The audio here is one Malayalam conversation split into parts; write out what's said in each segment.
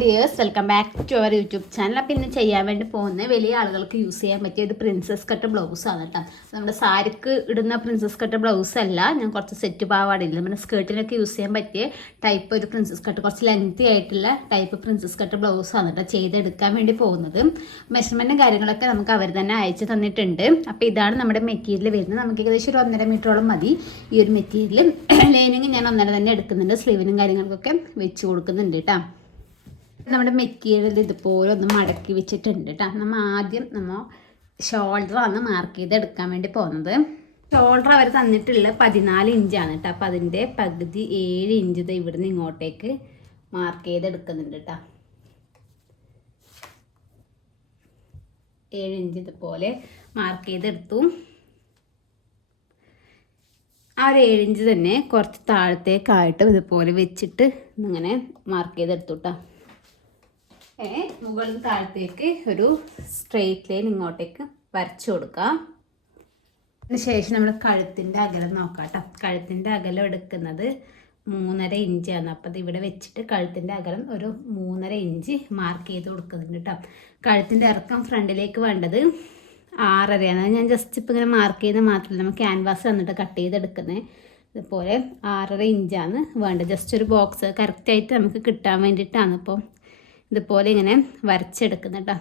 Dears, welcome back to our YouTube channel. അപ്പോൾ ഇന്ന് ചെയ്യാൻ വേണ്ടി പോകുന്ന വലിയ ആളുകൾക്ക് യൂസ് ചെയ്യാൻ പറ്റിയ ഒരു പ്രിൻസസ് കട്ട് ബ്ലൗസാണ് കേട്ടോ. നമ്മുടെ സാരിക്ക് ഇടുന്ന പ്രിൻസസ് കട്ട് ബ്ലൗസ് അല്ല, ഞാൻ കുറച്ച് സെറ്റ് പാവാടില്ല, നമ്മുടെ സ്കേർട്ടിനൊക്കെ യൂസ് ചെയ്യാൻ പറ്റിയ ടൈപ്പ് ഒരു പ്രിൻസസ് കട്ട്, കുറച്ച് ലെങ്തി ആയിട്ടുള്ള ടൈപ്പ് പ്രിൻസസ് കട്ട് ബ്ലൗസാണ് കേട്ടോ ചെയ്തെടുക്കാൻ വേണ്ടി പോകുന്നത്. മെഷർമെൻറ്റും കാര്യങ്ങളൊക്കെ നമുക്ക് അവർ തന്നെ അയച്ചു തന്നിട്ടുണ്ട്. അപ്പോൾ ഇതാണ് നമ്മുടെ മെറ്റീരിയൽ വരുന്നത്. നമുക്ക് ഏകദേശം ഒരു 1.5 മീറ്ററോളം മതി ഈ ഒരു മെറ്റീരിയൽ. ലൈനിങ് ഞാൻ 1.5 തന്നെ എടുക്കുന്നുണ്ട്, സ്ലീവിനും കാര്യങ്ങൾക്കൊക്കെ വെച്ച് കൊടുക്കുന്നുണ്ട് കേട്ടോ. നമ്മുടെ മെറ്റീരിയൽ ഇതുപോലെ ഒന്ന് മടക്കി വെച്ചിട്ടുണ്ട് കേട്ടോ. ആദ്യം ഷോൾഡറാണ് മാർക്ക് ചെയ്ത് എടുക്കാൻ വേണ്ടി പോകുന്നത്. ഷോൾഡർ അവർ തന്നിട്ടുള്ള 14 ഇഞ്ചാണ് കേട്ടോ. അപ്പോൾ അതിൻ്റെ പകുതി 7 ഇഞ്ച് ഇവിടുന്ന് ഇങ്ങോട്ടേക്ക് മാർക്ക് ചെയ്ത് എടുക്കുന്നുണ്ട് കേട്ടോ. 7 ഇഞ്ച് ഇതുപോലെ മാർക്ക് ചെയ്തെടുത്തു. ആ ഒരു 7 ഇഞ്ച് തന്നെ കുറച്ച് താഴത്തേക്കായിട്ട് ഇതുപോലെ വെച്ചിട്ട് ഇങ്ങനെ മാർക്ക് ചെയ്തെടുത്തു കേട്ടോ. മുകളിൽ താഴത്തേക്ക് ഒരു സ്ട്രെയിറ്റ് ലൈൻ ഇങ്ങോട്ടേക്ക് വരച്ചു കൊടുക്കാം. അതിനുശേഷം നമ്മൾ കഴുത്തിൻ്റെ അകലം നോക്കാം കേട്ടോ. കഴുത്തിൻ്റെ അകലം എടുക്കുന്നത് 3.5 ഇഞ്ചാണ്. അപ്പോൾ അത് ഇവിടെ വെച്ചിട്ട് കഴുത്തിൻ്റെ അകലം ഒരു 3.5 ഇഞ്ച് മാർക്ക് ചെയ്ത് കൊടുക്കുന്നുണ്ട് കേട്ടോ. കഴുത്തിൻ്റെ ഇറക്കം ഫ്രണ്ടിലേക്ക് വേണ്ടത് 6.5ആണ്. ഞാൻ ജസ്റ്റ് ഇപ്പോൾ ഇങ്ങനെ മാർക്ക് ചെയ്ത് മാത്രമല്ല, നമ്മൾ ക്യാൻവാസ് വന്നിട്ട് കട്ട് ചെയ്തെടുക്കുന്നത്. ഇതുപോലെ 6.5 ഇഞ്ചാണ് വേണ്ടത്. ജസ്റ്റ് ഒരു ബോക്സ് കറക്റ്റായിട്ട് നമുക്ക് കിട്ടാൻ വേണ്ടിയിട്ടാണ് ഇപ്പോൾ ഇതുപോലെ ഇങ്ങനെ വരച്ചെടുക്കുന്നത് കേട്ടോ.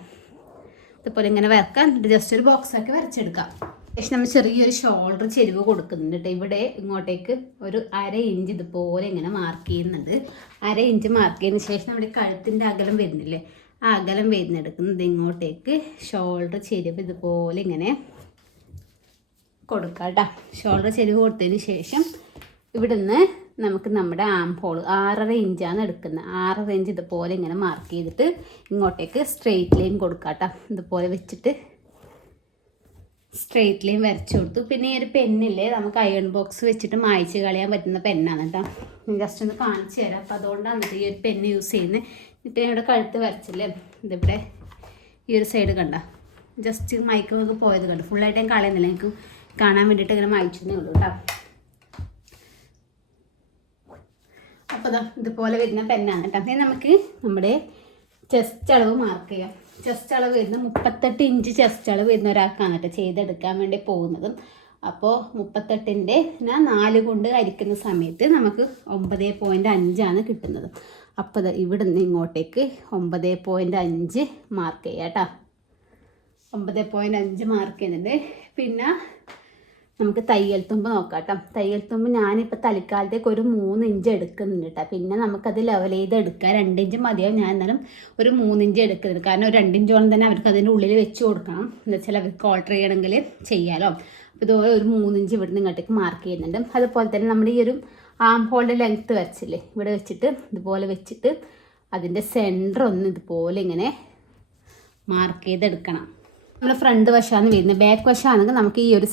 ഇതുപോലെ ഇങ്ങനെ വരക്കാം, ജസ്റ്റ് ഒരു ബോക്സാക്കി വരച്ചെടുക്കാം. പക്ഷെ നമ്മൾ ചെറിയൊരു ഷോൾഡർ ചെരിവ് കൊടുക്കുന്നുണ്ട് കേട്ടോ. ഇവിടെ ഇങ്ങോട്ടേക്ക് ഒരു 1/2 ഇഞ്ച് ഇതുപോലെ ഇങ്ങനെ മാർക്ക് ചെയ്യുന്നുണ്ട്. 1/2 ഇഞ്ച് മാർക്ക് ചെയ്തതിന് ശേഷം നമ്മുടെ കഴുത്തിൻ്റെ അകലം വരുന്നില്ലേ, ആ അകലം വരുന്നെടുക്കുന്നത് ഇങ്ങോട്ടേക്ക് ഷോൾഡർ ചെരിവ് ഇതുപോലെ ഇങ്ങനെ കൊടുക്കാം കേട്ടോ. ഷോൾഡർ ചെരിവ് കൊടുത്തതിന് ശേഷം ഇവിടുന്ന് നമുക്ക് നമ്മുടെ ആം ഹോൾ 6.5 ഇഞ്ചാണ് എടുക്കുന്നത്. 6.5 ഇഞ്ച് ഇതുപോലെ ഇങ്ങനെ മാർക്ക് ചെയ്തിട്ട് ഇങ്ങോട്ടേക്ക് സ്ട്രെയിറ്റ് ലൈൻ കൊടുക്കാം കേട്ടോ. ഇതുപോലെ വെച്ചിട്ട് സ്ട്രെയിറ്റ് ലൈൻ വരച്ചു കൊടുത്തു. പിന്നെ ഈ ഒരു പെന്നില്ലേ, നമുക്ക് അയൺ ബോക്സ് വെച്ചിട്ട് മായ്ച്ച് കളയാൻ പറ്റുന്ന പെന്നാണ് കേട്ടോ. ജസ്റ്റ് ഒന്ന് കാണിച്ചു തരാം. അപ്പോൾ അതുകൊണ്ടാണ് ഈ ഒരു പെന്ന് യൂസ് ചെയ്യുന്നത്. ഇപ്പം ഇവിടെ കഴുത്ത് വരച്ചില്ലേ, ഇതിവിടെ ഈ ഒരു സൈഡ് കണ്ട ജസ്റ്റ് മയക്കൊക്കെ പോയത് കണ്ടു. ഫുള്ളായിട്ട് ഞാൻ കളയുന്നില്ല, എനിക്ക് കാണാൻ വേണ്ടിയിട്ട് ഇങ്ങനെ മായ്ച്ചതേ ഉള്ളൂ കേട്ടോ. അപ്പോൾ ഇതുപോലെ വരുന്ന പെന്നാണ് കേട്ടോ. അപ്പോൾ നമുക്ക് നമ്മുടെ ചെസ്റ്റ് അളവ് മാർക്ക് ചെയ്യാം. ചെസ്റ്റ് അളവ് വരുന്ന 38 ഇഞ്ച് ചെസ്റ്റ് അളവ് വരുന്ന ഒരാൾക്കാണ് കേട്ടോ ചെയ്തെടുക്കാൻ വേണ്ടി പോകുന്നത്. അപ്പോൾ 38ൻ്റെ ഞാൻ 4 കൊണ്ട് ഹരിക്കുന്ന സമയത്ത് നമുക്ക് 9.5 കിട്ടുന്നത്. അപ്പോൾ ഇവിടുന്ന് ഇങ്ങോട്ടേക്ക് 9.5 മാർക്ക് ചെയ്യാം കേട്ടോ. 9.5 മാർക്ക് ചെയ്യുന്നുണ്ട്. പിന്നെ നമുക്ക് തയ്യൽ തുമ്പ് നോക്കാം കേട്ടോ. തയ്യൽ തുമ്പ് ഞാനിപ്പോൾ തൽക്കാലത്തേക്ക് ഒരു 3 ഇഞ്ച് എടുക്കുന്നുണ്ട് കേട്ടോ. പിന്നെ നമുക്കത് ലെവൽ ചെയ്ത് എടുക്കാം. 2 ഇഞ്ച് മതിയാവും. ഞാൻ എന്നാലും ഒരു 3 ഇഞ്ച് എടുക്കുന്നുണ്ട്. കാരണം ഒരു 2 ഇഞ്ചോളം തന്നെ അവർക്ക് അതിൻ്റെ ഉള്ളിൽ വെച്ച് കൊടുക്കണം. എന്താ വെച്ചാൽ അവർക്ക് ഓൾട്ടർ ചെയ്യണമെങ്കിൽ ചെയ്യാമല്ലോ. അപ്പോൾ ഇതുപോലെ ഒരു 3 ഇഞ്ച് ഇവിടുന്ന് ഇങ്ങോട്ടേക്ക് മാർക്ക് ചെയ്യുന്നുണ്ട്. അതുപോലെ തന്നെ നമ്മുടെ ഈ ഒരു ആം ഹോളിൻ്റെ ലെങ്ത്ത് വരച്ചില്ലേ, ഇവിടെ വെച്ചിട്ട് ഇതുപോലെ വെച്ചിട്ട് അതിൻ്റെ സെൻറ്റർ ഒന്ന് ഇതുപോലെ ഇങ്ങനെ മാർക്ക് ചെയ്തെടുക്കണം. നമ്മൾ ഫ്രണ്ട് വശമാണ് വരുന്നത്. ബാക്ക് വശമാണെങ്കിൽ നമുക്ക് ഈ ഒരു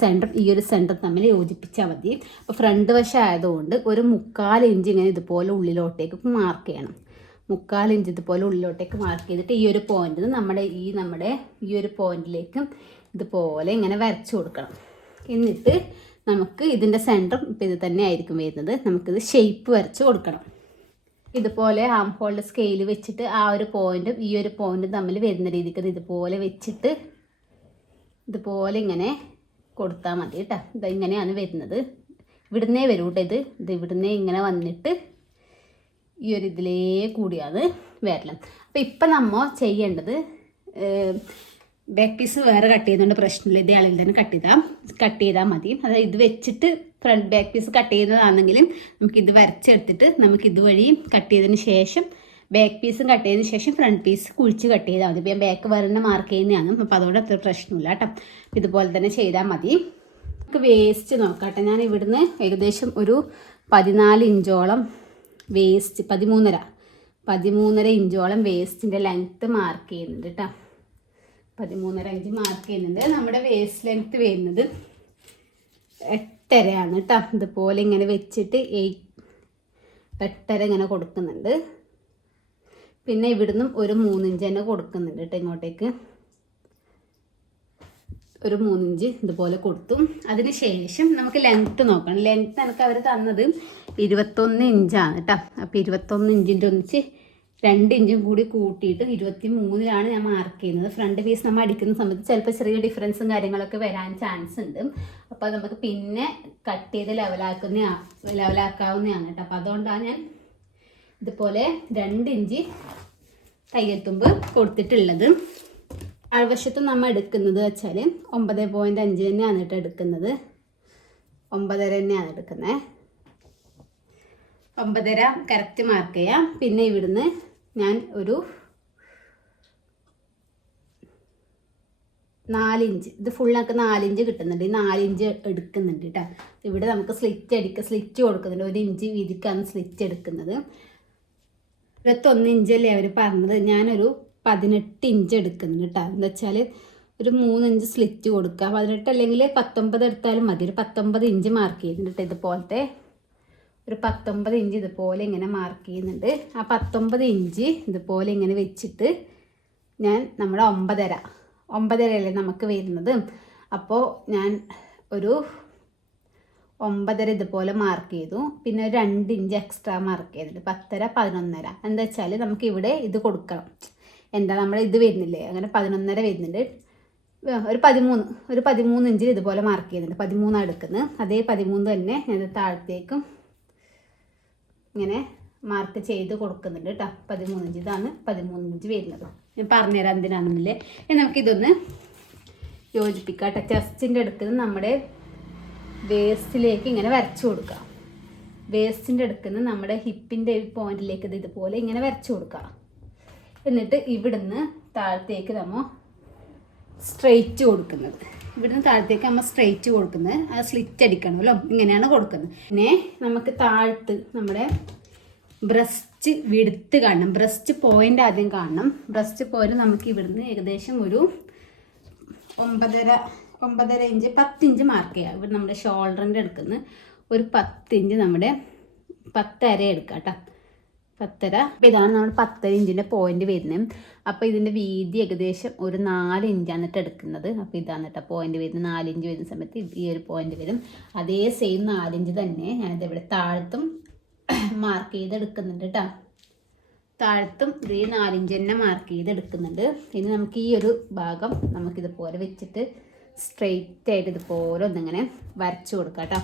സെൻറ്റർ തമ്മിൽ യോജിപ്പിച്ചാൽ മതി. അപ്പോൾ ഫ്രണ്ട് വശം ആയതുകൊണ്ട് ഒരു 3/4 ഇഞ്ച് ഇങ്ങനെ ഇതുപോലെ ഉള്ളിലോട്ടേക്ക് മാർക്ക് ചെയ്യണം. 3/4 ഇഞ്ച് ഇതുപോലെ ഉള്ളിലോട്ടേക്ക് മാർക്ക് ചെയ്തിട്ട് ഈ ഒരു പോയിന്റ് നമ്മുടെ ഈ ഒരു പോയിന്റിലേക്ക് ഇതുപോലെ ഇങ്ങനെ വരച്ചു കൊടുക്കണം. എന്നിട്ട് നമുക്ക് ഇതിൻ്റെ സെൻറ്റർ ഇപ്പം ഇത് തന്നെ ആയിരിക്കും വരുന്നത്. നമുക്കിത് ഷേപ്പ് വരച്ച് കൊടുക്കണം. ഇതുപോലെ ആം ഹോളിൻ്റെ സ്കെയിൽ വെച്ചിട്ട് ആ ഒരു പോയിന്റും ഈ ഒരു പോയിന്റും തമ്മിൽ വരുന്ന രീതിക്ക് ഇതുപോലെ വെച്ചിട്ട് ഇതുപോലെ ഇങ്ങനെ കൊടുത്താൽ മതി കേട്ടോ. ഇങ്ങനെയാണ് വരുന്നത്. ഇവിടുന്നേ വരും കേട്ടോ. ഇത് ഇവിടുന്നേ ഇങ്ങനെ വന്നിട്ട് ഈ ഒരു ഇതിലേ കൂടിയാണ് വരലും. അപ്പോൾ ഇപ്പം നമ്മൾ ചെയ്യേണ്ടത് ബാക്ക് പീസ് വേറെ കട്ട് ചെയ്യുന്നതുകൊണ്ട് പ്രശ്നമില്ല. ഇതേ അളവിൽ തന്നെ കട്ട് ചെയ്താൽ മതി. അതായത് ഇത് വെച്ചിട്ട് ഫ്രണ്ട് ബാക്ക് പീസ് കട്ട് ചെയ്യുന്നതാണെങ്കിലും നമുക്കിത് വരച്ചെടുത്തിട്ട് നമുക്ക് ഇതുവഴി കട്ട് ചെയ്തതിന് ശേഷം ബാക്ക് പീസും കട്ട് ചെയ്തതിന് ശേഷം ഫ്രണ്ട് പീസ് കുഴിച്ച് കട്ട് ചെയ്താൽ മതി. ഇപ്പം ബാക്ക് വരണ മാർക്ക് ചെയ്യുന്നതാണ്. അപ്പോൾ അതുകൊണ്ട് അത്ര പ്രശ്നമില്ല കേട്ടോ. ഇതുപോലെ തന്നെ ചെയ്താൽ മതി. നമുക്ക് വേസ്റ്റ് നോക്കാം. ഞാൻ ഇവിടുന്ന് ഏകദേശം ഒരു 14 ഇഞ്ചോളം വേസ്റ്റ്, 13.5 ഇഞ്ചോളം വേസ്റ്റിൻ്റെ ലെങ്ത്ത് മാർക്ക് ചെയ്യുന്നുണ്ട് കേട്ടോ. 13.5 ഇഞ്ച് മാർക്ക് ചെയ്യുന്നുണ്ട്. നമ്മുടെ വേസ്റ്റ് ലെങ്ത്ത് വരുന്നത് 8.5 കേട്ടോ. ഇതുപോലെ ഇങ്ങനെ വെച്ചിട്ട് 8.5 ഇങ്ങനെ കൊടുക്കുന്നുണ്ട്. പിന്നെ ഇവിടുന്നും ഒരു 3 ഇഞ്ച് തന്നെ കൊടുക്കുന്നുണ്ട് കേട്ടോ. ഇങ്ങോട്ടേക്ക് ഒരു 3 ഇഞ്ച് ഇതുപോലെ കൊടുത്തു. അതിന് ശേഷം നമുക്ക് ലെങ്ത്ത് നോക്കണം. ലെങ്ത്ത് എനിക്ക് അവർ തന്നത് 21 ഇഞ്ചാണ് കേട്ടോ. അപ്പോൾ 21 ഇഞ്ചിൻ്റെ ഒന്നിച്ച് 2 ഇഞ്ചും കൂടി കൂട്ടിയിട്ട് 23-ലാണ് ഞാൻ മാർക്ക് ചെയ്യുന്നത്. ഫ്രണ്ട് പീസ് നമ്മൾ അടിക്കുന്ന സമയത്ത് ചിലപ്പോൾ ചെറിയ ഡിഫറൻസും കാര്യങ്ങളൊക്കെ വരാൻ ചാൻസ് ഉണ്ട്. അപ്പോൾ നമുക്ക് പിന്നെ കട്ട് ചെയ്ത് ലെവലാക്കാവുന്നതാണ് കേട്ടോ. അപ്പോൾ അതുകൊണ്ടാണ് ഞാൻ ഇതുപോലെ 2 ഇഞ്ച് തയ്യൽ തുമ്പ് കൊടുത്തിട്ടുള്ളത്. താഴ്വശത്ത് നമ്മൾ എടുക്കുന്നത് വെച്ചാൽ 9.5 തന്നെയാണ് കേട്ടോ എടുക്കുന്നത്. 9.5 തന്നെയാണ് എടുക്കുന്നത്. 9.5 കറക്റ്റ് മാർക്ക് ചെയ്യാം. പിന്നെ ഇവിടുന്ന് ഞാൻ ഒരു 4 ഇഞ്ച്, ഇത് ഫുള്ളൊക്കെ 4 ഇഞ്ച് കിട്ടുന്നുണ്ട്. ഈ 4 ഇഞ്ച് എടുക്കുന്നുണ്ട് കേട്ടോ. ഇവിടെ നമുക്ക് സ്ലിറ്റ് കൊടുക്കുന്നുണ്ട്. 1 ഇഞ്ച് വീതിക്കാണ് സ്ലിറ്റ് എടുക്കുന്നത്. 21 ഇഞ്ചല്ലേ അവർ പറഞ്ഞത്. ഞാനൊരു 18 ഇഞ്ച് എടുക്കുന്നുണ്ട് കേട്ടോ. എന്താ വെച്ചാൽ ഒരു 3 ഇഞ്ച് സ്ലിറ്റ് കൊടുക്കുക. 18 അല്ലെങ്കിൽ 19 എടുത്താലും മതി. ഒരു 19 ഇഞ്ച് മാർക്ക് ചെയ്യുന്നുണ്ട് കേട്ടോ. ഇതുപോലത്തെ ഒരു 19 ഇഞ്ച് ഇതുപോലെ ഇങ്ങനെ മാർക്ക് ചെയ്യുന്നുണ്ട്. ആ 19 ഇഞ്ച് ഇതുപോലെ ഇങ്ങനെ വെച്ചിട്ട് ഞാൻ നമ്മുടെ 9.5 അല്ലേ നമുക്ക് വരുന്നത്. അപ്പോൾ ഞാൻ ഒരു 9.5 ഇതുപോലെ മാർക്ക് ചെയ്തു. പിന്നെ ഒരു 2 ഇഞ്ച് എക്സ്ട്രാ മാർക്ക് ചെയ്തിട്ട് 10.5 11.5. എന്താ വെച്ചാൽ നമുക്ക് ഇവിടെ ഇത് കൊടുക്കണം. എന്താ നമ്മൾ ഇത് വരുന്നില്ലേ, അങ്ങനെ 11.5 വരുന്നുണ്ട്. ഒരു 13 ഇഞ്ചിൽ ഇതുപോലെ മാർക്ക് ചെയ്യുന്നുണ്ട്. 13 എടുക്കുന്നത്. അതേ 13 തന്നെ ഞാൻ താഴത്തേക്കും ഇങ്ങനെ മാർക്ക് ചെയ്ത് കൊടുക്കുന്നുണ്ട് കേട്ടോ. 13 ഇഞ്ച്, ഇതാണ് 13 ഇഞ്ച് വരുന്നത്. ഞാൻ പറഞ്ഞുതരാം എന്തിനാണെന്നില്ലേ. നമുക്കിതൊന്ന് യോജിപ്പിക്കാം കേട്ടോ. ചെസ്റ്റിൻ്റെ അടുക്കുന്നത് നമ്മുടെ വേസ്റ്റിലേക്ക് ഇങ്ങനെ വരച്ചു കൊടുക്കാം. വേസ്റ്റിൻ്റെ അടുക്കുന്നത് നമ്മുടെ ഹിപ്പിൻ്റെ പോയിന്റിലേക്ക് ഇതുപോലെ ഇങ്ങനെ വരച്ചു കൊടുക്കാം. എന്നിട്ട് ഇവിടുന്ന് താഴത്തേക്ക് നമ്മൾ സ്ട്രെയിറ്റ് കൊടുക്കുന്നത്. ഇവിടുന്ന് താഴത്തേക്ക് നമ്മൾ സ്ട്രെയിറ്റ് കൊടുക്കുന്നത്. അത് സ്ലിറ്റ് അടിക്കണമല്ലോ, ഇങ്ങനെയാണ് കൊടുക്കുന്നത്. പിന്നെ നമുക്ക് താഴത്ത് നമ്മുടെ ബ്രസ്റ്റ് വിടുത്ത് കാണണം. ബ്രസ്റ്റ് പോയിന്റ് ആദ്യം കാണണം. ബ്രസ്റ്റ് പോയിന്റ് നമുക്ക് ഇവിടുന്ന് ഏകദേശം ഒരു 9.5 ഇഞ്ച് 10 ഇഞ്ച് മാർക്ക് ചെയ്യാം. ഇവിടെ നമ്മുടെ ഷോൾഡറിൻ്റെ എടുക്കുന്നത് ഒരു 10 ഇഞ്ച് നമ്മുടെ 10.5 എടുക്കാം കേട്ടോ. 10.5. അപ്പോൾ ഇതാണ് നമ്മുടെ 10.5 ഇഞ്ചിൻ്റെ പോയിന്റ് വരുന്നത്. അപ്പോൾ ഇതിൻ്റെ വീതി ഏകദേശം ഒരു 4 ഇഞ്ചാണ് കേട്ടോ എടുക്കുന്നത്. അപ്പോൾ ഇതാണ് കേട്ടോ പോയിന്റ് വരുന്നത്. 4 ഇഞ്ച് വരുന്ന സമയത്ത് ഈ ഒരു പോയിന്റ് വരും. അതേ സെയിം 4 ഇഞ്ച് തന്നെ ഞാനിത് ഇവിടെ താഴത്തും മാർക്ക് ചെയ്തെടുക്കുന്നുണ്ട് കേട്ടോ. താഴത്തും ഇതേ 4 ഇഞ്ച് തന്നെ മാർക്ക് ചെയ്തെടുക്കുന്നുണ്ട്. ഇനി നമുക്ക് ഈ ഒരു ഭാഗം നമുക്കിതുപോലെ വെച്ചിട്ട് സ്ട്രെയിറ്റ് ആയിട്ട് ഇതുപോലെ ഒന്നിങ്ങനെ വരച്ചു കൊടുക്കാം കേട്ടോ.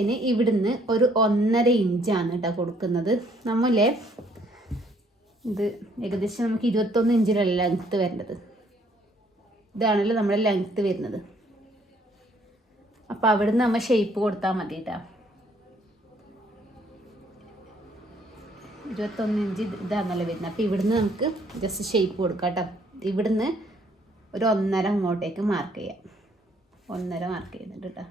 ഇനി ഇവിടുന്ന് ഒരു 1.5 ഇഞ്ചാണ് കേട്ടോ കൊടുക്കുന്നത്. നമ്മളെ ഇത് ഏകദേശം നമുക്ക് 21 ഇഞ്ചിലുള്ള ലെങ്ത്ത് വരുന്നത്. ഇതാണല്ലോ നമ്മുടെ ലെങ്ത്ത് വരുന്നത്. അപ്പോൾ അവിടുന്ന് നമ്മൾ ഷേപ്പ് കൊടുത്താൽ മതി കേട്ടോ. 21 ഇഞ്ച് ഇതാണല്ലോ വരുന്നത്. അപ്പോൾ ഇവിടുന്ന് നമുക്ക് ജസ്റ്റ് ഷേപ്പ് കൊടുക്കാം കേട്ടോ. ഇവിടുന്ന് ഒരു 1.5 അങ്ങോട്ടേക്ക് മാർക്ക് ചെയ്യാം. 1.5 മാർക്ക് ചെയ്യുന്നുണ്ട് കേട്ടോ.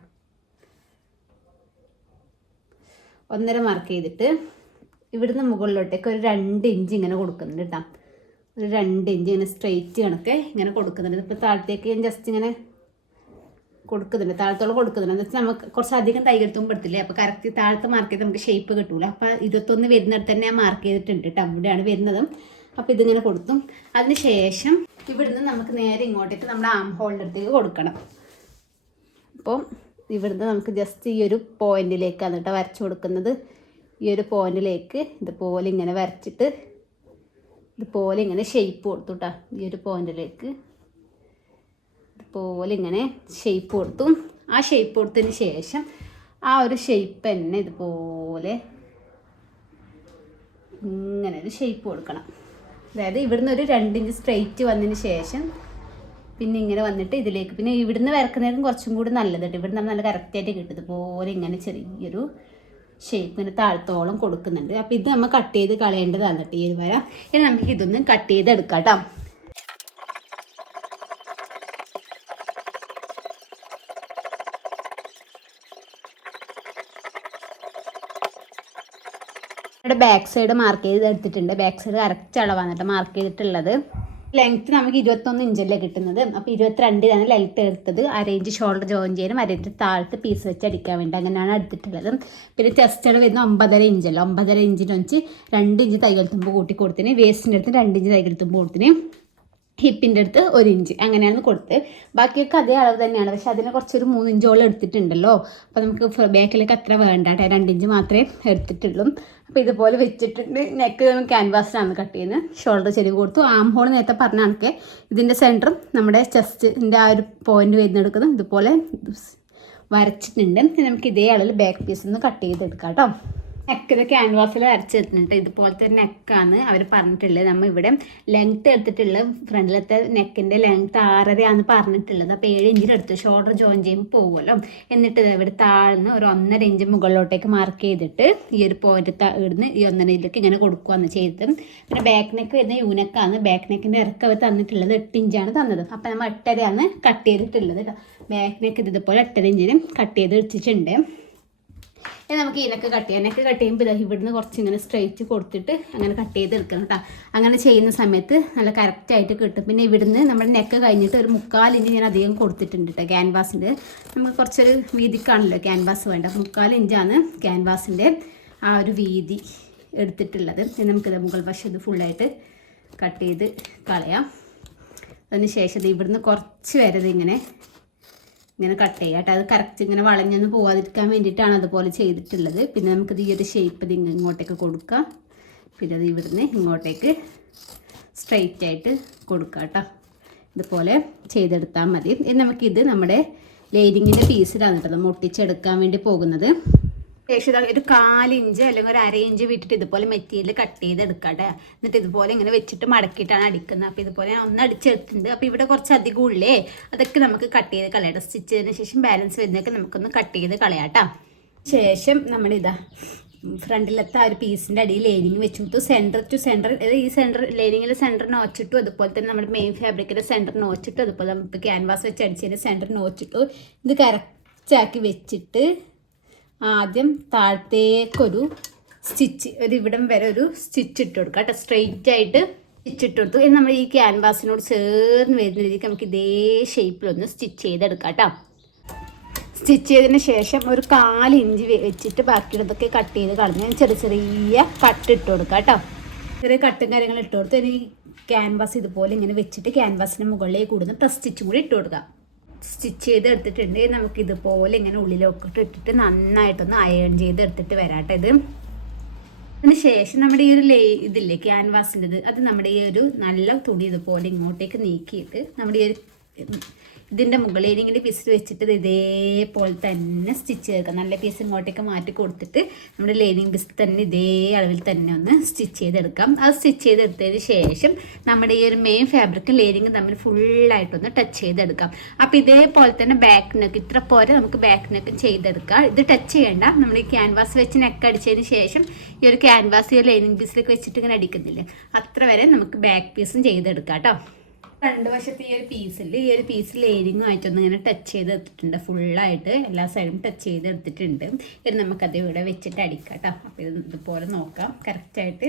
1.5 മാർക്ക് ചെയ്തിട്ട് ഇവിടുന്ന് മുകളിലോട്ടേക്ക് ഒരു 2 ഇഞ്ച് ഇങ്ങനെ കൊടുക്കുന്നുണ്ട് കേട്ടോ. ഒരു 2 ഇഞ്ച് ഇങ്ങനെ സ്ട്രെയിറ്റ് കണക്ക് ഇങ്ങനെ കൊടുക്കുന്നുണ്ട്. ഇപ്പോൾ താഴത്തേക്ക് ഞാൻ ജസ്റ്റ് ഇങ്ങനെ കൊടുക്കുന്നുണ്ട്, താഴത്തോളം കൊടുക്കുന്നുണ്ട്. എന്ന് വെച്ചാൽ നമുക്ക് കുറച്ചധികം തൈകൾ തുമ്പെടുത്തില്ലേ, അപ്പോൾ കറക്റ്റ് താഴത്ത് മാർക്ക് ചെയ്ത് നമുക്ക് ഷേപ്പ് കിട്ടൂല. അപ്പോൾ 21 വരുന്നിടത്ത് തന്നെ ഞാൻ മാർക്ക് ചെയ്തിട്ടുണ്ട് കേട്ടോ. അവിടെയാണ് വരുന്നതും. അപ്പോൾ ഇതിങ്ങനെ കൊടുത്തും അതിന് ശേഷം ഇവിടുന്ന് നമുക്ക് നേരെ ഇങ്ങോട്ടേക്ക് നമ്മുടെ ആം ഹോളിൻ്റെ അടുത്തേക്ക് കൊടുക്കണം. അപ്പോൾ ഇവിടുന്ന് നമുക്ക് ജസ്റ്റ് ഈ ഒരു പോയിന്റിലേക്കാണ് കേട്ടോ വരച്ചു കൊടുക്കുന്നത്. ഈ ഒരു പോയിന്റിലേക്ക് ഇതുപോലെ ഇങ്ങനെ വരച്ചിട്ട് ഇതുപോലെ ഇങ്ങനെ ഷേപ്പ് കൊടുത്തു കേട്ടോ. ഈ ഒരു പോയിന്റിലേക്ക് ഇതുപോലെ ഇങ്ങനെ ഷേപ്പ് കൊടുത്തു. ആ ഷേപ്പ് കൊടുത്തതിന് ശേഷം ആ ഒരു ഷേപ്പ് തന്നെ ഇതുപോലെ ഇങ്ങനെ ഒരു ഷേപ്പ് കൊടുക്കണം. അതായത് ഇവിടുന്ന് ഒരു 2 ഇഞ്ച് സ്ട്രെയിറ്റ് വന്നതിന് ശേഷം പിന്നെ ഇങ്ങനെ വന്നിട്ട് ഇതിലേക്ക്, പിന്നെ ഇവിടുന്ന് വരക്കുന്നതും കുറച്ചും കൂടി നല്ലത് കേട്ടോ. ഇവിടുന്ന് നല്ല കറക്റ്റായിട്ട് കിട്ടും. ഇതുപോലെ ഇങ്ങനെ ചെറിയൊരു ഷേപ്പ് ഇങ്ങനെ താഴത്തോളം കൊടുക്കുന്നുണ്ട്. അപ്പോൾ ഇത് നമ്മൾ കട്ട് ചെയ്ത് കളയേണ്ടതാണ് കേട്ടോ ഈ ഒരു വര. ഇനി നമുക്ക് ഇതൊന്ന് കട്ട് ചെയ്തെടുക്കാം കേട്ടോ. ഇവിടെ ബാക്ക് സൈഡ് മാർക്ക് ചെയ്ത് എടുത്തിട്ടുണ്ട്. ബാക്ക് സൈഡ് കറക്റ്റ് അളവാണ് കേട്ടോ മാർക്ക് ചെയ്തിട്ടുള്ളത്. ലെങ്ത്ത് നമുക്ക് 21 ഇഞ്ചല്ലേ കിട്ടുന്നത്. അപ്പോൾ 22 ലെങ്ത്ത് എടുത്തത്. 1 ഇഞ്ച് ഷോൾഡർ ജോയിൻ ചെയ്യാനും 1 ഇഞ്ച് താഴത്ത് പീസ് വെച്ച് അടിക്കാൻ വേണ്ടി അങ്ങനെയാണ് എടുത്തിട്ടുള്ളത്. പിന്നെ ചെസ്റ്റോടെ വരുന്ന 9.5 ഇഞ്ചല്ലോ. 9.5 ഇഞ്ചിന് വെച്ച് 2 ഇഞ്ച് തൈകൾ തുമ്പ് കൂട്ടി കൊടുത്തിന്. വേസ്റ്റിൻ്റെ അടുത്ത് 2 ഇഞ്ച് തൈകൾ തുമ്പ് കൊടുത്തിന്. ഹിപ്പിൻ്റെ അടുത്ത് 1 ഇഞ്ച് അങ്ങനെയാണ് കൊടുത്ത്. ബാക്കിയൊക്കെ അതേ അളവ് തന്നെയാണ്. പക്ഷെ അതിന് കുറച്ചൊരു 3 ഇഞ്ചോളം എടുത്തിട്ടുണ്ടല്ലോ. അപ്പോൾ നമുക്ക് ബാക്കിലേക്ക് അത്ര വേണ്ട കേട്ടോ. 2 ഇഞ്ച് മാത്രമേ എടുത്തിട്ടുള്ളൂ. അപ്പോൾ ഇതുപോലെ വെച്ചിട്ടുണ്ട്. നെക്ക് ക്യാൻവാസിലാണ് കട്ട് ചെയ്യുന്നത്. ഷോൾഡർ ചെരിവ് കൊടുത്തു. ആം ഹോൾ നേരത്തെ പറഞ്ഞ കണക്കെ ഇതിൻ്റെ സെൻറ്ററും നമ്മുടെ ചെസ്റ്റിൻ്റെ ആ ഒരു പോയിന്റ് വരുന്നെടുക്കുന്നത് ഇതുപോലെ വരച്ചിട്ടുണ്ട്. നമുക്ക് ഇതേ അളവിൽ ബാക്ക് പീസിൽ നിന്ന് കട്ട് ചെയ്തെടുക്കാം കേട്ടോ. നെക്കിൽ ക്യാൻവാസിൽ വരച്ചെടുത്തിട്ട് ഇതുപോലത്തെ നെക്കാണ് അവർ പറഞ്ഞിട്ടുള്ളത്. നമ്മൾ ഇവിടെ ലെങ്ത്ത് എടുത്തിട്ടുള്ളത് ഫ്രണ്ടിലത്തെ നെക്കിൻ്റെ ലെങ്ത്ത് 6.5 പറഞ്ഞിട്ടുള്ളത്. അപ്പോൾ 7 ഇഞ്ചിൽ എടുത്തു. ഷോൾഡർ ജോയിൻ ചെയ്യുമ്പോൾ പോകുമല്ലോ. എന്നിട്ട് ഇവിടെ താഴ്ന്ന് ഒരു 1.5 ഇഞ്ച് മുകളിലോട്ടേക്ക് മാർക്ക് ചെയ്തിട്ട് ഈ ഒരു പോയിന്റ് ഇടുന്ന് ഈ 1.5 ഇഞ്ചിലേക്ക് ഇങ്ങനെ കൊടുക്കുകയാണ് ചെയ്തത്. പിന്നെ ബാക്ക് നെക്ക് വരുന്ന യൂനെക്കാണ്. ബാക്ക് നെക്കിൻ്റെ ഇറക്കം അവർ തന്നിട്ടുള്ളത് 8 ഇഞ്ചാണ് തന്നത്. അപ്പോൾ നമ്മൾ 8.5 കട്ട് ചെയ്തിട്ടുള്ളത് കേട്ടോ. ബാക്ക് നെക്ക് ഇതുപോലെ 8.5 ഇഞ്ചിന് കട്ട് ചെയ്ത് വെച്ചിട്ടുണ്ട്. നമുക്ക് ഈ നെക്ക് കട്ട് ചെയ്യാം. നെക്ക് കട്ട് ചെയ്യുമ്പോൾ ഇവിടുന്ന് കുറച്ച് ഇങ്ങനെ സ്ട്രെയിറ്റ് കൊടുത്തിട്ട് അങ്ങനെ കട്ട് ചെയ്തെടുക്കണം കേട്ടോ. അങ്ങനെ ചെയ്യുന്ന സമയത്ത് നല്ല കറക്റ്റായിട്ട് കിട്ടും. പിന്നെ ഇവിടുന്ന് നമ്മുടെ നെക്ക് കഴിഞ്ഞിട്ട് ഒരു 3/4 ഇഞ്ച് ഞാൻ അധികം കൊടുത്തിട്ടുണ്ട് കേട്ടോ. ക്യാൻവാസിൻ്റെ നമുക്ക് കുറച്ചൊരു വീതിക്കാണല്ലോ ക്യാൻവാസ് വേണ്ട. 3/4 ഇഞ്ചാണ് ക്യാൻവാസിൻ്റെ ആ ഒരു വീതി എടുത്തിട്ടുള്ളത്. നമുക്കിത് മുകൾ വശം ഇത് ഫുള്ളായിട്ട് കട്ട് ചെയ്ത് കളയാം. അതിന് ശേഷം ഇവിടുന്ന് കുറച്ച് വരെ ഇങ്ങനെ കട്ട് ചെയ്യാം കേട്ടോ. അത് കറക്റ്റ് ഇങ്ങനെ വളഞ്ഞൊന്ന് പോകാതിരിക്കാൻ വേണ്ടിയിട്ടാണ് അതുപോലെ ചെയ്തിട്ടുള്ളത്. പിന്നെ നമുക്കിത് ഈ ഒരു ഷേപ്പ് ഇത് ഇങ്ങോട്ടേക്ക് കൊടുക്കാം. പിന്നെ അത് ഇവിടുന്ന് ഇങ്ങോട്ടേക്ക് സ്ട്രെയിറ്റ് ആയിട്ട് കൊടുക്കാം കേട്ടോ. ഇതുപോലെ ചെയ്തെടുത്താൽ മതി. ഇനി നമുക്കിത് നമ്മുടെ ലൈനിങ്ങിൻ്റെ പീസിലാണ് കേട്ടോ നമ്മൾ ഒട്ടിച്ചെടുക്കാൻ വേണ്ടി പോകുന്നത്. ഏകദേശം ഒരു 1/4 ഇഞ്ച് അല്ലെങ്കിൽ ഒരു 1/2 ഇഞ്ച് വിട്ടിട്ട് ഇതുപോലെ മെറ്റീരിയൽ കട്ട് ചെയ്തെടുക്കട്ടെ. എന്നിട്ട് ഇതുപോലെ ഇങ്ങനെ വെച്ചിട്ട് മടക്കിയിട്ടാണ് അടിക്കുന്നത്. അപ്പോൾ ഇതുപോലെ ഞാൻ ഒന്ന് അടിച്ചെടുത്തിട്ടുണ്ട്. അപ്പോൾ ഇവിടെ കുറച്ച് അധികം ഉള്ളേ അതൊക്കെ നമുക്ക് കട്ട് ചെയ്ത് കളയാം. സ്റ്റിച്ച് ചെയ്തതിന് ശേഷം ബാലൻസ് വരുന്നതൊക്കെ നമുക്കൊന്ന് കട്ട് ചെയ്ത് കളയാട്ടോ. ശേഷം നമ്മളിതാ ഫ്രണ്ടിലത്തെ ആ ഒരു പീസിൻ്റെ അടിയിൽ ലൈനിങ് വെച്ച് കൊടുത്തു. സെൻറ്റർ ടു സെൻറ്റർ ഈ സെൻറ്റർ ലൈനിങ്ങിൽ സെൻറ്റർ നോച്ചിട്ടു. അതുപോലെ തന്നെ നമ്മുടെ മെയിൻ ഫാബ്രിക്കിൻ്റെ സെൻറ്റർ നോച്ചിട്ടു. അതുപോലെ നമുക്ക് ക്യാൻവാസ് വെച്ച് അടിച്ചതിൻ്റെ സെൻറ്റർ നോച്ചിട്ടു. ഇത് കറക്റ്റാക്കി വെച്ചിട്ട് ആദ്യം താഴത്തേക്കൊരു സ്റ്റിച്ച് ഒരു ഇവിടം വരെ ഒരു സ്റ്റിച്ച് ഇട്ട് കൊടുക്കുക കേട്ടോ. സ്ട്രെയിറ്റ് ആയിട്ട് സ്റ്റിച്ച് ഇട്ട് കൊടുത്തു. ഇനി നമ്മൾ ഈ ക്യാൻവാസിനോട് ചേർന്ന് വരുന്ന രീതിക്ക് നമുക്ക് ഇതേ ഷേപ്പിലൊന്ന് സ്റ്റിച്ച് ചെയ്തെടുക്കാം കേട്ടോ. സ്റ്റിച്ച് ചെയ്തതിന് ശേഷം ഒരു 1/4 ഇഞ്ച് വെച്ചിട്ട് ബാക്കിയുള്ളതൊക്കെ കട്ട് ചെയ്ത് കളഞ്ഞ് ചെറിയ ചെറിയ കട്ട് ഇട്ട് കൊടുക്കാം കേട്ടോ. ചെറിയ കട്ടും കാര്യങ്ങൾ ഇട്ട് കൊടുത്ത് ഇനി ക്യാൻവാസ് ഇതുപോലെ ഇങ്ങനെ വെച്ചിട്ട് ക്യാൻവാസിന് മുകളിലേക്ക് കൂടുന്ന പ്ലസ് സ്റ്റിച്ചും കൂടി ഇട്ട് കൊടുക്കാം. സ്റ്റിച്ച് ചെയ്ത് എടുത്തിട്ടുണ്ട്. നമുക്ക് ഇതുപോലെ ഇങ്ങനെ ഉള്ളിലൊക്കെ ഇട്ടിട്ട് നന്നായിട്ടൊന്ന് അയൺ ചെയ്ത് എടുത്തിട്ട് വരാട്ടെ. അതിന് ശേഷം നമ്മുടെ ഈ ഒരു ഇതില്ലേ ക്യാൻവാസിൻ്റെത് അത് നമ്മുടെ ഈ ഒരു നല്ല തുണി ഇതുപോലെ ഇങ്ങോട്ടേക്ക് നീക്കിയിട്ട് നമ്മുടെ ഈ ഒരു ഇതിൻ്റെ മുകളിൽ ഇങ്ങനെ പീസ് വെച്ചിട്ട് ഇതേപോലെ തന്നെ സ്റ്റിച്ച് ചെയ്തെടുക്കാം. നല്ല പീസ് ഇങ്ങോട്ടേക്ക് മാറ്റി കൊടുത്തിട്ട് നമ്മുടെ ലൈനിങ് പീസ് തന്നെ ഇതേ അളവിൽ തന്നെ ഒന്ന് സ്റ്റിച്ച് ചെയ്തെടുക്കാം. അത് സ്റ്റിച്ച് ചെയ്തെടുത്തതിന് ശേഷം നമ്മുടെ ഈ ഒരു മെയിൻ ഫാബ്രിക്കും ലൈനിങ് തമ്മിൽ ഫുള്ളായിട്ടൊന്ന് ടച്ച് ചെയ്തെടുക്കാം. അപ്പോൾ ഇതേപോലെ തന്നെ ബാക്ക് നെക്ക് ഇത്ര പോരെ നമുക്ക് ബാക്ക് നെക്കും ചെയ്തെടുക്കാം. ഇത് ടച്ച് ചെയ്യേണ്ട. നമ്മൾ ഈ ക്യാൻവാസ് വെച്ച് നെക്ക് അടിച്ചതിന് ശേഷം ഈ ഒരു ക്യാൻവാസ് ഈ ലൈനിങ് പീസിലേക്ക് വെച്ചിട്ട് ഇങ്ങനെ അടിക്കുന്നില്ലേ അത്ര വരെ നമുക്ക് ബാക്ക് പീസും ചെയ്തെടുക്കാം കേട്ടോ. രണ്ട് വശത്ത് ഈ ഒരു പീസിൽ ലൈനിങ്ങുമായിട്ടൊന്ന് ഇങ്ങനെ ടച്ച് ചെയ്തെടുത്തിട്ടുണ്ട്. ഫുള്ളായിട്ട് എല്ലാ സൈഡും ടച്ച് ചെയ്തെടുത്തിട്ടുണ്ട്. ഇത് നമുക്കത് ഇവിടെ വെച്ചിട്ട് അടിക്കാം കേട്ടോ. അപ്പോൾ ഇത് ഇതുപോലെ നോക്കാം കറക്റ്റായിട്ട്.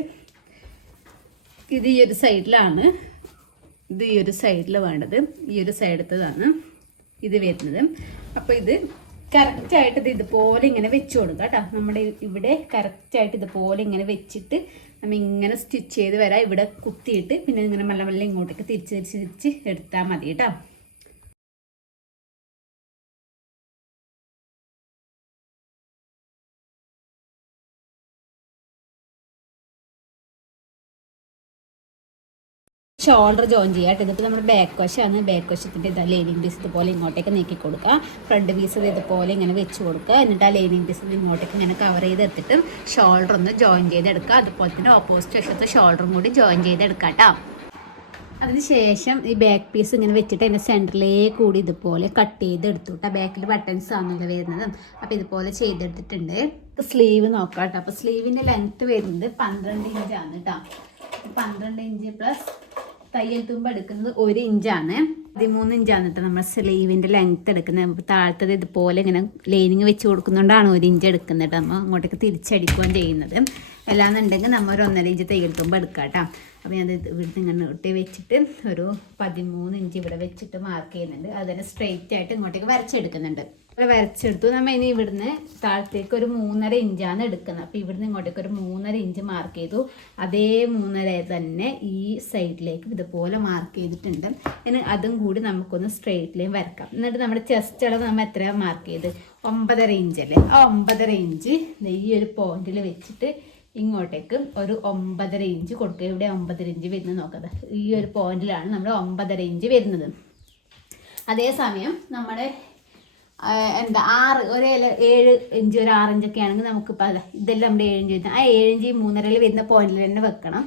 ഇത് ഈ ഒരു സൈഡിലാണ്, ഇത് ഈ ഒരു സൈഡിൽ വേണ്ടത്, ഈ ഒരു സൈഡത്തതാണ് ഇത് വരുന്നത്. അപ്പോൾ ഇത് കറക്റ്റായിട്ട് ഇത് ഇതുപോലെ ഇങ്ങനെ വെച്ച് കൊടുക്കാം കേട്ടോ. നമ്മുടെ ഇവിടെ കറക്റ്റായിട്ട് ഇതുപോലെ ഇങ്ങനെ വെച്ചിട്ട് നമ്മൾ ഇങ്ങനെ സ്റ്റിച്ച് ചെയ്ത് വരാം. ഇവിടെ കുത്തിയിട്ട് പിന്നെ ഇങ്ങനെ മെല്ലെ മെല്ലെ ഇങ്ങോട്ടേക്ക് തിരിച്ച് എടുത്താൽ മതി കേട്ടോ. ഷോൾഡർ ജോയിൻ ചെയ്യാം. എന്നിട്ട് നമ്മുടെ ബാക്ക് വശമാണ്. ബാക്ക് വശത്തിൻ്റെ ഇതാ ലൈനിങ് പീസ് ഇതുപോലെ ഇങ്ങോട്ടേക്ക് നീക്കി കൊടുക്കുക. ഫ്രണ്ട് പീസ് ഇതുപോലെ ഇങ്ങനെ വെച്ച് കൊടുക്കുക. എന്നിട്ട് ആ ലൈനിങ് പീസ് ഇങ്ങോട്ടേക്ക് ഇങ്ങനെ കവർ ചെയ്തെടുത്തിട്ട് ഷോൾഡർ ഒന്ന് ജോയിൻ ചെയ്തെടുക്കുക. അതുപോലെ തന്നെ ഓപ്പോസിറ്റ് വശത്ത് ഷോൾഡറും കൂടി ജോയിൻ ചെയ്തെടുക്കാം കേട്ടോ. അതിനുശേഷം ഈ ബാക്ക് പീസ് ഇങ്ങനെ വെച്ചിട്ട് അതിൻ്റെ സെൻറ്ററിലേക്ക് കൂടി ഇതുപോലെ കട്ട് ചെയ്തെടുത്തു കേട്ടോ. ബാക്കിൽ ബട്ടൺസ് ആണല്ലോ വരുന്നത്. അപ്പോൾ ഇതുപോലെ ചെയ്തെടുത്തിട്ടുണ്ട്. സ്ലീവ് നോക്കാം കേട്ടോ. അപ്പോൾ സ്ലീവിൻ്റെ ലെങ്ത്ത് വരുന്നത് 12 ഇഞ്ചാണ് കേട്ടോ. 12 ഇഞ്ച് പ്ലസ് തയ്യൽ തുമ്പ് എടുക്കുന്നത് 1 ഇഞ്ചാണ്. 13 ഇഞ്ചാണ് കേട്ടോ നമ്മൾ സ്ലീവിൻ്റെ ലെങ്ത്ത് എടുക്കുന്നത്. താഴത്തത് ഇതുപോലെ ഇങ്ങനെ ലൈനിങ് വെച്ച് കൊടുക്കുന്നതുകൊണ്ടാണ് 1 ഇഞ്ച് എടുക്കുന്നത്. നമ്മൾ അങ്ങോട്ടേക്ക് തിരിച്ചടിക്കുകയാണ് ചെയ്യുന്നത്. എല്ലാന്നുണ്ടെങ്കിൽ നമ്മൾ ഒരു 1.5 ഇഞ്ച് തയ്യൽ തുമ്പ് എടുക്കാം കേട്ടോ. അപ്പോൾ ഞാൻ ഇവിടുന്ന് ഇങ്ങനെ ഒട്ടി വെച്ചിട്ട് ഒരു 13 ഇഞ്ച് ഇവിടെ വെച്ചിട്ട് മാർക്ക് ചെയ്യുന്നുണ്ട്. അതിനെ സ്ട്രെയിറ്റ് ആയിട്ട് ഇങ്ങോട്ടേക്ക് വരച്ചെടുക്കുന്നുണ്ട്. അപ്പോൾ വരച്ചെടുത്തു. നമ്മൾ ഇനി ഇവിടുന്ന് താഴത്തേക്ക് ഒരു 3.5 ഇഞ്ചാണ് എടുക്കുന്നത്. അപ്പോൾ ഇവിടുന്ന് ഇങ്ങോട്ടേക്ക് ഒരു 3.5 ഇഞ്ച് മാർക്ക് ചെയ്തു. അതേ 3.5 തന്നെ ഈ സൈഡിലേക്ക് ഇതുപോലെ മാർക്ക് ചെയ്തിട്ടുണ്ട്. ഇനി അതും കൂടി നമുക്കൊന്ന് സ്ട്രെയിറ്റ് ലൈൻ വരക്കാം. എന്നിട്ട് നമ്മുടെ ചെസ്റ്റ് അളവ് നമ്മൾ എത്രയാണ് മാർക്ക് ചെയ്ത് 9.5 ഇഞ്ചല്ലേ. ആ 9.5 ഇഞ്ച് ഈ ഒരു പോയിന്റിൽ വെച്ചിട്ട് ഇങ്ങോട്ടേക്ക് ഒരു 9.5 ഇഞ്ച് കൊടുക്കുക. ഇവിടെ 9.5 ഇഞ്ച് വരുന്നത് നോക്കുന്നത്. ഈ ഒരു പോയിന്റിലാണ് നമ്മൾ 9.5 ഇഞ്ച് വരുന്നത്. അതേസമയം നമ്മുടെ 7 ഇഞ്ച് ഒരു 6 ഇഞ്ചൊക്കെ ആണെങ്കിൽ നമുക്കിപ്പോൾ അല്ല ഇതെല്ലാം നമ്മുടെ 7 ഇഞ്ച് വരുന്നത്. ആ 7 ഇഞ്ച് 3.5 വരുന്ന പോയിന്റിൽ തന്നെ വെക്കണം.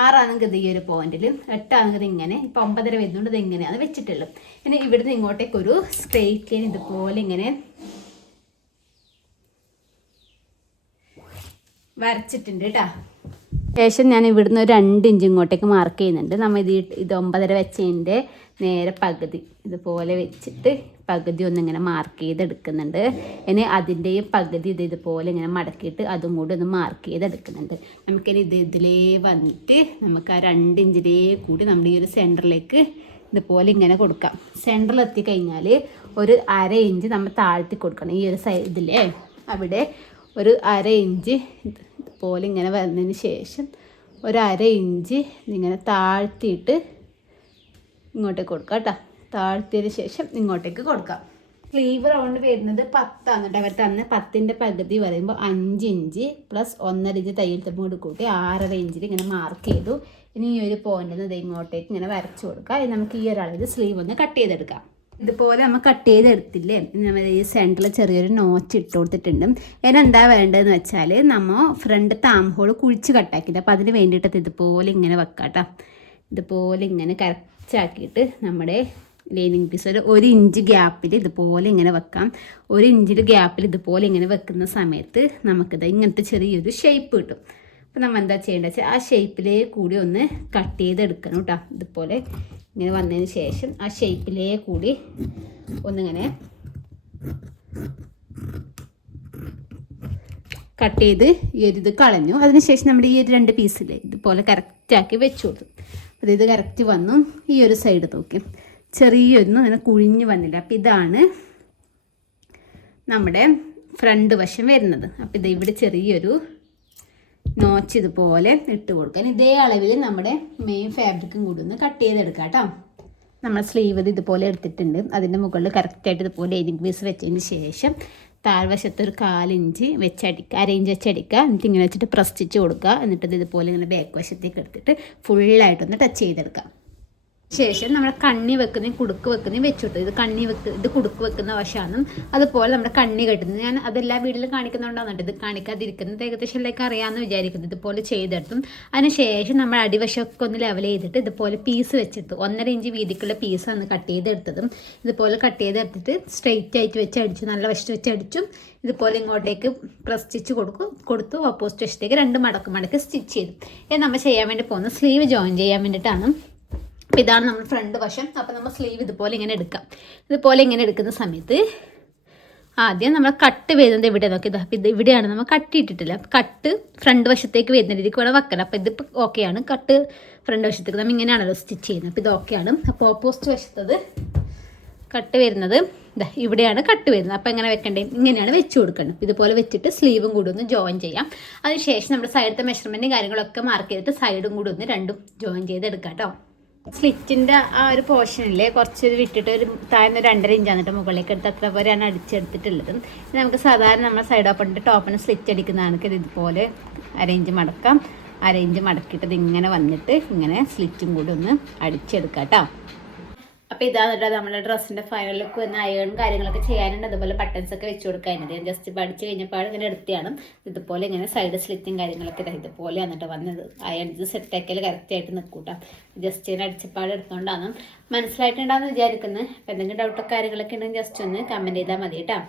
6 ഇത് ഈ ഒരു പോയിന്റിൽ, 8 ഇത് ഇങ്ങനെ, ഇപ്പം 9.5 വരുന്നുണ്ട്. ഇത് ഇങ്ങനെയാണ് വെച്ചിട്ടുള്ളത്. ഇനി ഇവിടുന്ന് ഇങ്ങോട്ടേക്കൊരു സ്ട്രെയിറ്റ് ലൈൻ ഇതുപോലെ ഇങ്ങനെ വരച്ചിട്ടുണ്ട് കേട്ടോ. ശേഷം ഞാൻ ഇവിടുന്ന് ഒരു 2 ഇഞ്ച് ഇങ്ങോട്ടേക്ക് മാർക്ക് ചെയ്യുന്നുണ്ട്. നമ്മൾ ഇത് 9.5 വെച്ചതിൻ്റെ നേരെ പകുതി ഇതുപോലെ വെച്ചിട്ട് പകുതി ഒന്നിങ്ങനെ മാർക്ക് ചെയ്തെടുക്കുന്നുണ്ട്. ഇനി അതിൻ്റെയും പകുതി ഇതുപോലെ ഇങ്ങനെ മടക്കിയിട്ട് അതും കൂടി ഒന്ന് മാർക്ക് ചെയ്തെടുക്കുന്നുണ്ട്. നമുക്കിനി ഇതിലേ വന്നിട്ട് നമുക്ക് ആ 2 ഇഞ്ചിലേ കൂടി നമ്മുടെ ഈ ഒരു സെൻറ്ററിലേക്ക് ഇതുപോലെ ഇങ്ങനെ കൊടുക്കാം. സെൻറ്ററിൽ എത്തിക്കഴിഞ്ഞാൽ ഒരു 1/2 ഇഞ്ച് നമ്മൾ താഴ്ത്തി കൊടുക്കണം. ഈ ഒരു ഇതിലേ അവിടെ ഒരു 1/2 ഇഞ്ച് ഇതുപോലെ ഇങ്ങനെ വന്നതിന് ശേഷം ഒരു 1/2 ഇഞ്ച് ഇങ്ങനെ താഴ്ത്തിയിട്ട് ഇങ്ങോട്ടേക്ക് കൊടുക്കാം കേട്ടോ. താഴ്ത്തിയതിന് ശേഷം ഇങ്ങോട്ടേക്ക് കൊടുക്കാം. സ്ലീവ് റൗണ്ട് വരുന്നത് 10 ആണ് കേട്ടോ. അവർ തന്നെ 10ൻ്റെ പകുതി പറയുമ്പോൾ 5 ഇഞ്ച് പ്ലസ് 1.5 ഇഞ്ച് തയ്യൽ തുമ്പ് കൂടി കൂട്ടി 6.5 ഇഞ്ചിൽ ഇങ്ങനെ മാർക്ക് ചെയ്തു. ഇനി ഈ ഒരു പോയിന്റിൽ നിന്ന് ഇങ്ങോട്ടേക്ക് ഇങ്ങനെ വരച്ചു കൊടുക്കാം. നമുക്ക് ഈ ഒരാളിത് സ്ലീവ് ഒന്ന് കട്ട് ചെയ്തെടുക്കാം. ഇതുപോലെ നമ്മൾ കട്ട് ചെയ്തെടുത്തില്ലേ, നമ്മൾ ഈ സെൻറ്ററിൽ ചെറിയൊരു നോച്ച് ഇട്ട് കൊടുത്തിട്ടുണ്ട്. അതിനെന്താ വേണ്ടതെന്ന് വെച്ചാൽ നമ്മൾ ഫ്രണ്ട് താം ഹോൾ കുഴിച്ച് കട്ടാക്കിയിട്ട്, അപ്പോൾ അതിന് വേണ്ടിയിട്ട് ഇതുപോലെ ഇങ്ങനെ വെക്കാം കേട്ടോ. ഇതുപോലെ ഇങ്ങനെ കറക്റ്റാക്കിയിട്ട് നമ്മുടെ ലൈനിങ് പീസ് ഒരു ഇഞ്ച് ഗ്യാപ്പിൽ ഇതുപോലെ ഇങ്ങനെ വെക്കാം. 1 ഇഞ്ചിൽ ഗ്യാപ്പിൽ ഇതുപോലെ ഇങ്ങനെ വെക്കുന്ന സമയത്ത് നമുക്കിത് ഇങ്ങനത്തെ ചെറിയൊരു ഷേപ്പ് കിട്ടും. അപ്പോൾ നമ്മൾ എന്താ ചെയ്യേണ്ടത് വെച്ചാൽ ആ ഷേപ്പിലേ കൂടി ഒന്ന് കട്ട് ചെയ്തെടുക്കണം കേട്ടോ. ഇതുപോലെ ഇങ്ങനെ വന്നതിന് ശേഷം ആ ഷേപ്പിലേ കൂടി ഒന്നിങ്ങനെ കട്ട് ചെയ്ത് ഈ ഒരു ഇത് കളഞ്ഞു. അതിനുശേഷം നമ്മുടെ ഈ ഒരു 2 പീസിൽ ഇതുപോലെ കറക്റ്റാക്കി വെച്ചു കൊടുത്തു. അപ്പോൾ ഇത് കറക്റ്റ് വന്നു. ഈ ഒരു സൈഡ് നോക്കി ചെറിയൊന്നും അങ്ങനെ കുഴിഞ്ഞ് വന്നില്ല. അപ്പോൾ ഇതാണ് നമ്മുടെ ഫ്രണ്ട് വശം വരുന്നത്. അപ്പോൾ ഇത് ഇവിടെ ചെറിയൊരു നോച്ച് ഇതുപോലെ ഇട്ട് കൊടുക്കാൻ. ഇതേ അളവിൽ നമ്മുടെ മെയിൻ ഫാബ്രിക്കും കൂടി ഒന്ന് കട്ട് ചെയ്തെടുക്കാം കേട്ടോ. നമ്മൾ സ്ലീവ് ഇതുപോലെ എടുത്തിട്ടുണ്ട്. അതിൻ്റെ മുകളിൽ കറക്റ്റായിട്ട് ഇതുപോലെ ലൈനിങ് പീസ് വെച്ചതിന് ശേഷം താഴ്വശത്ത് ഒരു 1/4 ഇഞ്ച് വെച്ചടിക്കുക, 1/2 ഇഞ്ച് വെച്ചടിക്കുക. എന്നിട്ട് ഇങ്ങനെ വെച്ചിട്ട് പ്രസ് സ്റ്റിച്ച് കൊടുക്കുക. എന്നിട്ട് ഇതുപോലെ ഇങ്ങനെ ബാക്ക് വശത്തേക്ക് എടുത്തിട്ട് ഫുള്ളായിട്ടൊന്ന് ടച്ച് ചെയ്തെടുക്കാം. ശേഷം നമ്മൾ കണ്ണി വെക്കുന്നതും കുടുക്ക് വെക്കുന്നതും വെച്ചിട്ടു. ഇത് കുടുക്ക് വെക്കുന്ന വശമാണ്. അതുപോലെ നമ്മുടെ കണ്ണി കെട്ടുന്നത് ഞാൻ അതെല്ലാ വീട്ടിലും കാണിക്കുന്നുണ്ടാകുന്നുണ്ട്. ഇത് കാണിക്കാതിരിക്കുന്നത് ഏകദേശം എല്ലാവർക്കും അറിയാമെന്ന് വിചാരിക്കുന്നത്. ഇതുപോലെ ചെയ്തെടുത്തും അതിനുശേഷം നമ്മൾ അടിവശമൊക്കെ ഒന്ന് ലെവൽ ചെയ്തിട്ട് ഇതുപോലെ പീസ് വെച്ചെടുത്തു. 1.5 ഇഞ്ച് വീതിക്കുള്ള പീസാണ് കട്ട് ചെയ്തെടുത്തതും. ഇതുപോലെ കട്ട് ചെയ്തെടുത്തിട്ട് സ്ട്രെയിറ്റ് ആയിട്ട് വെച്ച് അടിച്ചു, നല്ല വശത്ത് വെച്ച് അടിച്ചും. ഇതുപോലെ ഇങ്ങോട്ടേക്ക് പ്രസ് സ്റ്റിച്ച് കൊടുത്തു ഓപ്പോസിറ്റ് വശത്തേക്ക് 2 മടക്ക് സ്റ്റിച്ച് ചെയ്തു. ഇത് നമ്മൾ ചെയ്യാൻ വേണ്ടി പോകുന്നത് സ്ലീവ് ജോയിൻ ചെയ്യാൻ വേണ്ടിയിട്ടാണ്. അപ്പോൾ ഇതാണ് നമ്മൾ ഫ്രണ്ട് വശം. അപ്പോൾ നമ്മൾ സ്ലീവ് ഇതുപോലെ ഇങ്ങനെ എടുക്കാം. ഇതുപോലെ ഇങ്ങനെ എടുക്കുന്ന സമയത്ത് ആദ്യം നമ്മൾ കട്ട് വരുന്നത് ഇവിടെ നോക്കി. അപ്പോൾ ഇത് ഇവിടെയാണ് നമ്മൾ കട്ട് ഇട്ടിട്ടില്ല. കട്ട് ഫ്രണ്ട് വശത്തേക്ക് വരുന്ന രീതിക്ക് വേണം വെക്കണം. അപ്പോൾ ഇതിപ്പോൾ ഓക്കെയാണ്. കട്ട് ഫ്രണ്ട് വശത്തേക്ക് നമ്മൾ ഇങ്ങനെയാണല്ലോ സ്റ്റിച്ച് ചെയ്യുന്നത്. അപ്പോൾ ഇത് ഓക്കെയാണ്. അപ്പോൾ ഓപ്പോസിറ്റ് വശത്തത് കട്ട് വരുന്നത് ഇവിടെയാണ് കട്ട് വരുന്നത്. അപ്പോൾ എങ്ങനെ വെക്കണ്ടേ, ഇങ്ങനെയാണ് വെച്ച് കൊടുക്കേണ്ടത്. ഇതുപോലെ വെച്ചിട്ട് സ്ലീവും കൂടി ഒന്ന് ജോയിൻ ചെയ്യാം. അതിനുശേഷം നമ്മുടെ സൈഡത്തെ മെഷർമെൻറ്റും കാര്യങ്ങളൊക്കെ മാർക്ക് ചെയ്തിട്ട് സൈഡും കൂടി ഒന്ന് രണ്ടും ജോയിൻ ചെയ്തെടുക്കാം കേട്ടോ. സ്ലിറ്റിൻ്റെ ആ ഒരു പോർഷനിൽ കുറച്ച് വിട്ടിട്ട് ഒരു താഴ്ന്ന 2.5 ഇഞ്ച് എന്നിട്ട് മുകളിലേക്ക് എടുത്ത് അത്ര പോലെയാണ് അടിച്ചെടുത്തിട്ടുള്ളത്. നമുക്ക് സാധാരണ നമ്മൾ സൈഡ് ഓപ്പണിൻ്റെ ടോപ്പിന് സ്ലിറ്റ് അടിക്കുന്നതാണ്. ഇതുപോലെ 1/2 ഇഞ്ച് മടക്കാം. 1/2 ഇഞ്ച് മടക്കിയിട്ട് ഇങ്ങനെ വന്നിട്ട് ഇങ്ങനെ സ്ലിറ്റും കൂടി ഒന്ന് അടിച്ചെടുക്കാം കേട്ടോ. അപ്പോൾ ഇതാണ് കേട്ടോ നമ്മുടെ ഡ്രസ്സിൻ്റെ ഫൈനൽ ലുക്ക് വന്ന് അയൺ കാര്യങ്ങളൊക്കെ ചെയ്യാനുണ്ട്. അതുപോലെ ബട്ടൺസ് ഒക്കെ വെച്ച് കൊടുക്കാനുണ്ട്. ഞാൻ ജസ്റ്റ് പഠിച്ച് കഴിഞ്ഞപ്പോൾ ഇങ്ങനെ എടുത്തിയാണ്. ഇതുപോലെ ഇങ്ങനെ സൈഡ് സ്ലിറ്റും കാര്യങ്ങളൊക്കെ ഇതുപോലെ വന്നിട്ട് വന്നത് അയൺ സെറ്റാക്കിയാൽ കറക്റ്റായിട്ട് നിൽക്കൂട്ടാം. ജസ്റ്റ് ഇങ്ങനെ അടിച്ചപ്പാട് എടുത്തുകൊണ്ടാണ് മനസ്സിലായിട്ടുണ്ടാകുന്ന വിചാരിക്കുന്നത്. അപ്പോൾ എന്തെങ്കിലും ഡൗട്ടോ കാര്യങ്ങളൊക്കെ ഉണ്ടെങ്കിൽ ജസ്റ്റ് ഒന്ന് കമൻറ്റ് ചെയ്താൽ മതി കേട്ടോ.